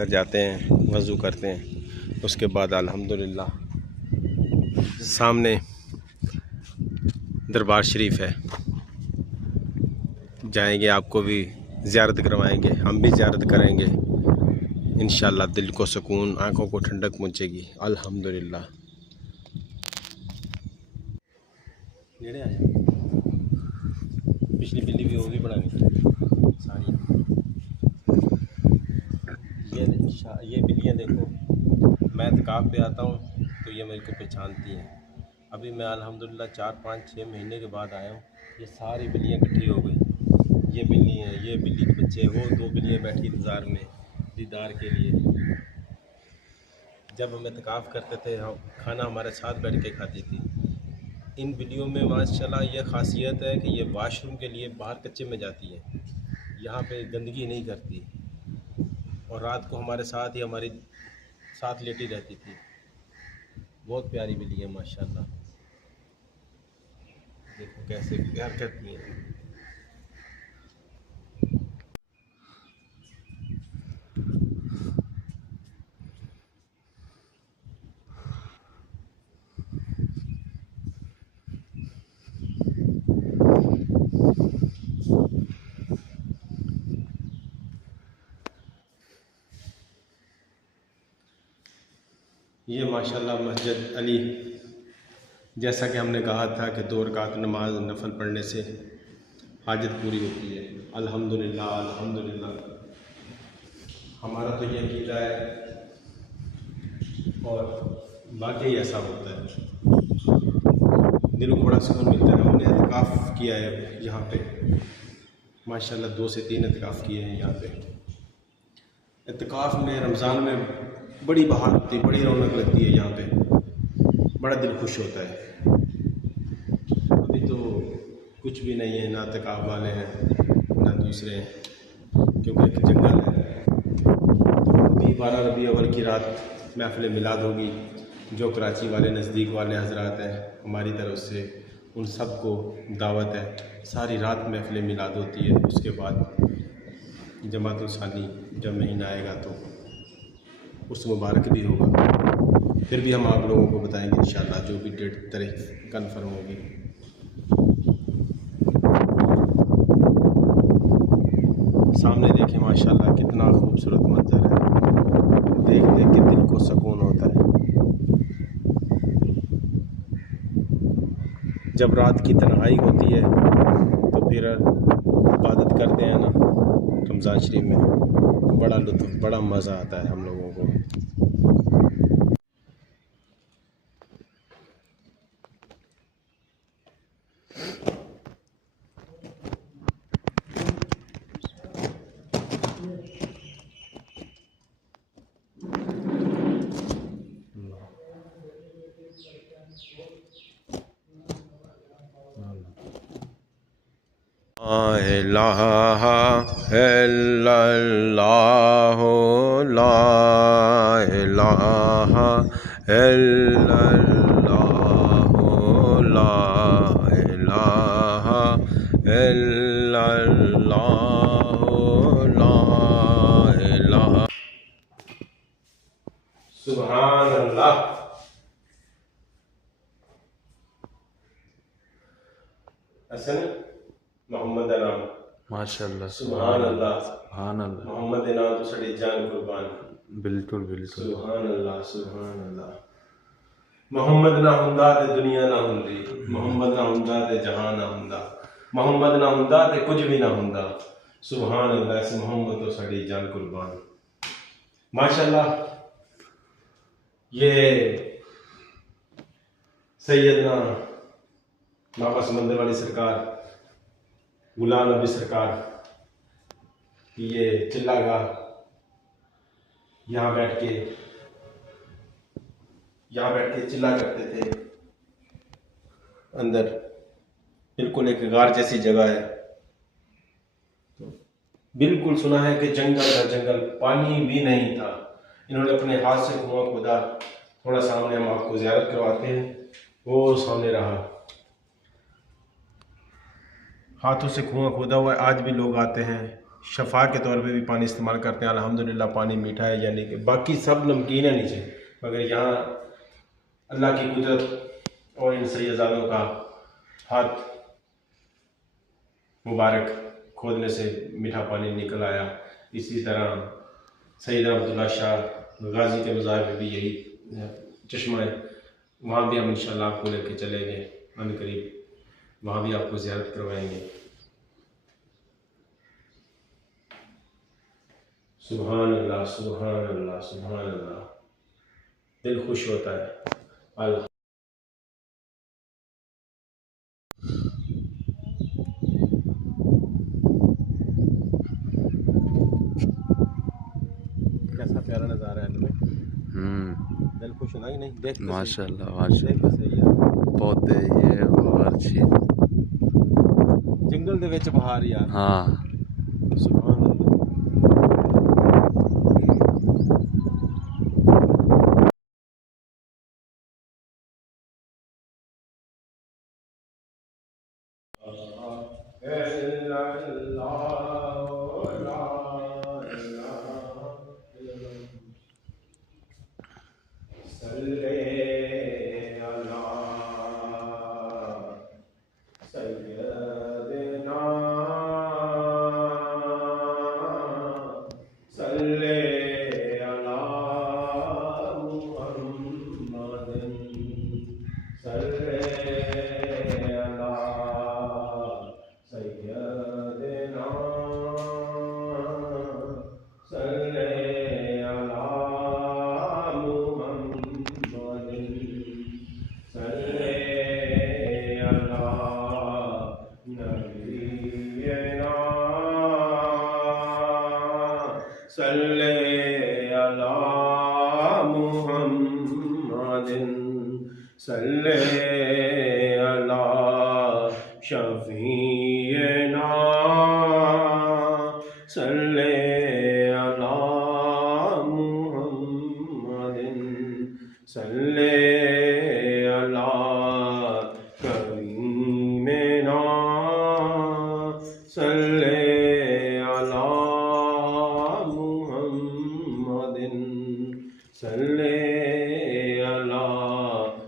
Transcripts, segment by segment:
अंदर जाते हैं, वज़ू करते हैं। उसके बाद अल्हम्दुलिल्लाह सामने दरबार शरीफ है, जाएंगे, आपको भी ज़ियारत करवाएंगे, हम भी ज़ियारत करेंगे। इंशाअल्लाह दिल को सुकून, आँखों को ठंडक पहुँचेगी। अल्हम्दुलिल्लाह। नेड़े आया, पिछली बिल्ली भी होगी बढ़ानी सारी। ये बिल्लियाँ देखो, मैं इत्काफ़ पे आता हूँ तो ये मेरे को पहचानती हैं। अभी मैं अल्हम्दुलिल्लाह 4-5-6 महीने के बाद आया हूँ, ये सारी बिल्लियाँ इकट्ठी हो गई। ये बिल्ली हैं, ये बिल्ली के बच्चे, वो 2 बिल्लियाँ बैठी इंतज़ार में दीदार के लिए। जब हम इत्काफ़ करते थे, हम खाना हमारे साथ बैठ के खाती थी। इन बिल्लियों में माशाल्लाह ये ख़ासियत है कि ये वाशरूम के लिए बाहर कच्चे में जाती है, यहाँ पे गंदगी नहीं करती, और रात को हमारे साथ ही हमारी साथ लेटी रहती थी। बहुत प्यारी बिल्ली है माशाल्लाह। देखो कैसे प्यार करती हैं। ये माशाल्लाह मस्जिद अली, जैसा कि हमने कहा था कि 2 रकात नमाज नफल पढ़ने से हाजत पूरी होती है। अल्हम्दुलिल्लाह अल्हम्दुलिल्लाह, हमारा तो ये अक़ीदा है और वाकई ऐसा होता है। दिल को बड़ा सुकून मिलता है। हमने इत्काफ़ किया है यहाँ पे माशाल्लाह, 2 से 3 इत्काफ़ किए हैं यहाँ पे। इत्काफ़ में रमज़ान में बड़ी बहार होती है, बड़ी रौनक लगती है यहाँ पे, बड़ा दिल खुश होता है। अभी तो कुछ भी नहीं है, ना इत्काफ़ वाले हैं ना दूसरे हैं, क्योंकि एक जंगल है। तो अभी 12 रबी अव्वल की रात महफ़िल मिलाद होगी। जो कराची वाले नज़दीक वाले हज़रात हैं, हमारी तरफ से उन सब को दावत है। सारी रात महफ़िल मिलाद होती है। उसके बाद जमातुल सानी जब महीना आएगा तो उस मुबारक भी होगा। फिर भी हम आप लोगों को बताएंगे इंशाअल्लाह, जो भी डेट तारीख कन्फर्म होगी। सामने देखें माशाल्लाह कितना खूबसूरत मंजर है, देख देख के दिल को सुकून होता है। जब रात की तन्हाई होती है तो फिर इबादत करते हैं ना रमज़ान शरीफ में, तो बड़ा लुत्फ़, बड़ा मज़ा आता है हम लोगों को। ला इलाहा इल्लल्लाह, ला इलाहा इल्लल्लाह, ला इलाहा इल्लल्लाह, ला इलाहा। सुभान अल्लाह। हसन मोहम्मद नाम माशाअल्लाह, सुभान अल्लाह, सुभान अल्लाह, मोहम्मद नाम तो साड़ी जान कुर्बान। बिल्कुल बिल्कुल, सुभान अल्लाह सुभान अल्लाह। मोहम्मद ना हुंदा ते दुनिया ना हुंदी, मोहम्मद ना हुंदा ते जहान ना हुंदा, मोहम्मद ना हुंदा ते कुछ भी ना हुंदा। सुभान अल्लाह, इस मोहम्मद तो साड़ी जान कुर्बान। माशाअल्लाह, ये सैयदना बाबा समंदर वाली सरकार, गुलाम नबी सरकार की ये चिल्लागाह, यहाँ बैठ के चिल्ला करते थे। अंदर बिल्कुल एक गार जैसी जगह है, तो बिल्कुल सुना है कि जंगल था, जंगल, पानी भी नहीं था। इन्होंने अपने हाथ से कुआं खोदा। थोड़ा सामने हम आपको ज़ियारत करवाते हैं, वो सामने रहा, हाथों से कुआं खोदा हुआ है। आज भी लोग आते हैं शफा के तौर पे भी पानी इस्तेमाल करते हैं। अल्हम्दुलिल्लाह पानी मीठा है, यानी कि बाकी सब नमकीन है नीचे, मगर यहाँ अल्लाह की कुदरत और इन सैयदानों का हाथ मुबारक खोदने से मीठा पानी निकल आया। इसी तरह सैयद अब्दुल्ला शाह गाजी के मज़ार में भी यही चश्मा है, वहाँ भी हम इंशाल्लाह आपको लेके चलेंगे अनकरीब, वहाँ भी आपको ज़ियारत करवाएंगे। सुभान अल्लाह, सुभान अल्लाह, सुभान अल्लाह, दिल खुश होता है। अल्लाह कैसा प्यारा नज़ारा है तुम्हें, दिल खुश होना ही नहीं। देख तो माशाल्लाह सही, देख माशाल्लाह। तो सही यार, पौधे ये वो हर चीज। जंगल दे विच बहार यार। हाँ सुभान अल्लाह। सल्ले अला मुहम्मदिन, सल्ले अला शफीना, सल्ले अला मुहम्मदिन, सल्ले अला करीमिना, सल्ले अला सल्ले अला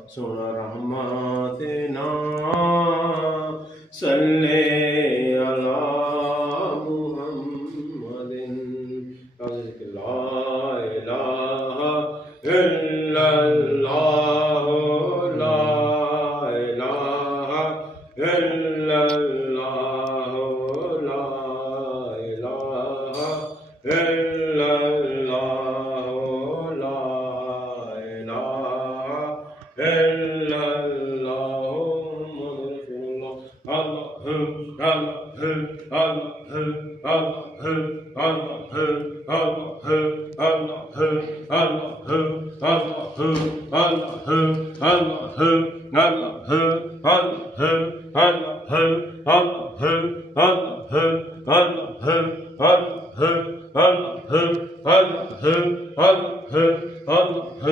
सोना रहमतना, सल्ले अला मुहम्मदिन। ला इलाहा इल्लल्लाह, ला इलाहा इल्लल्लाह, ला इलाहा इल्लल्लाह,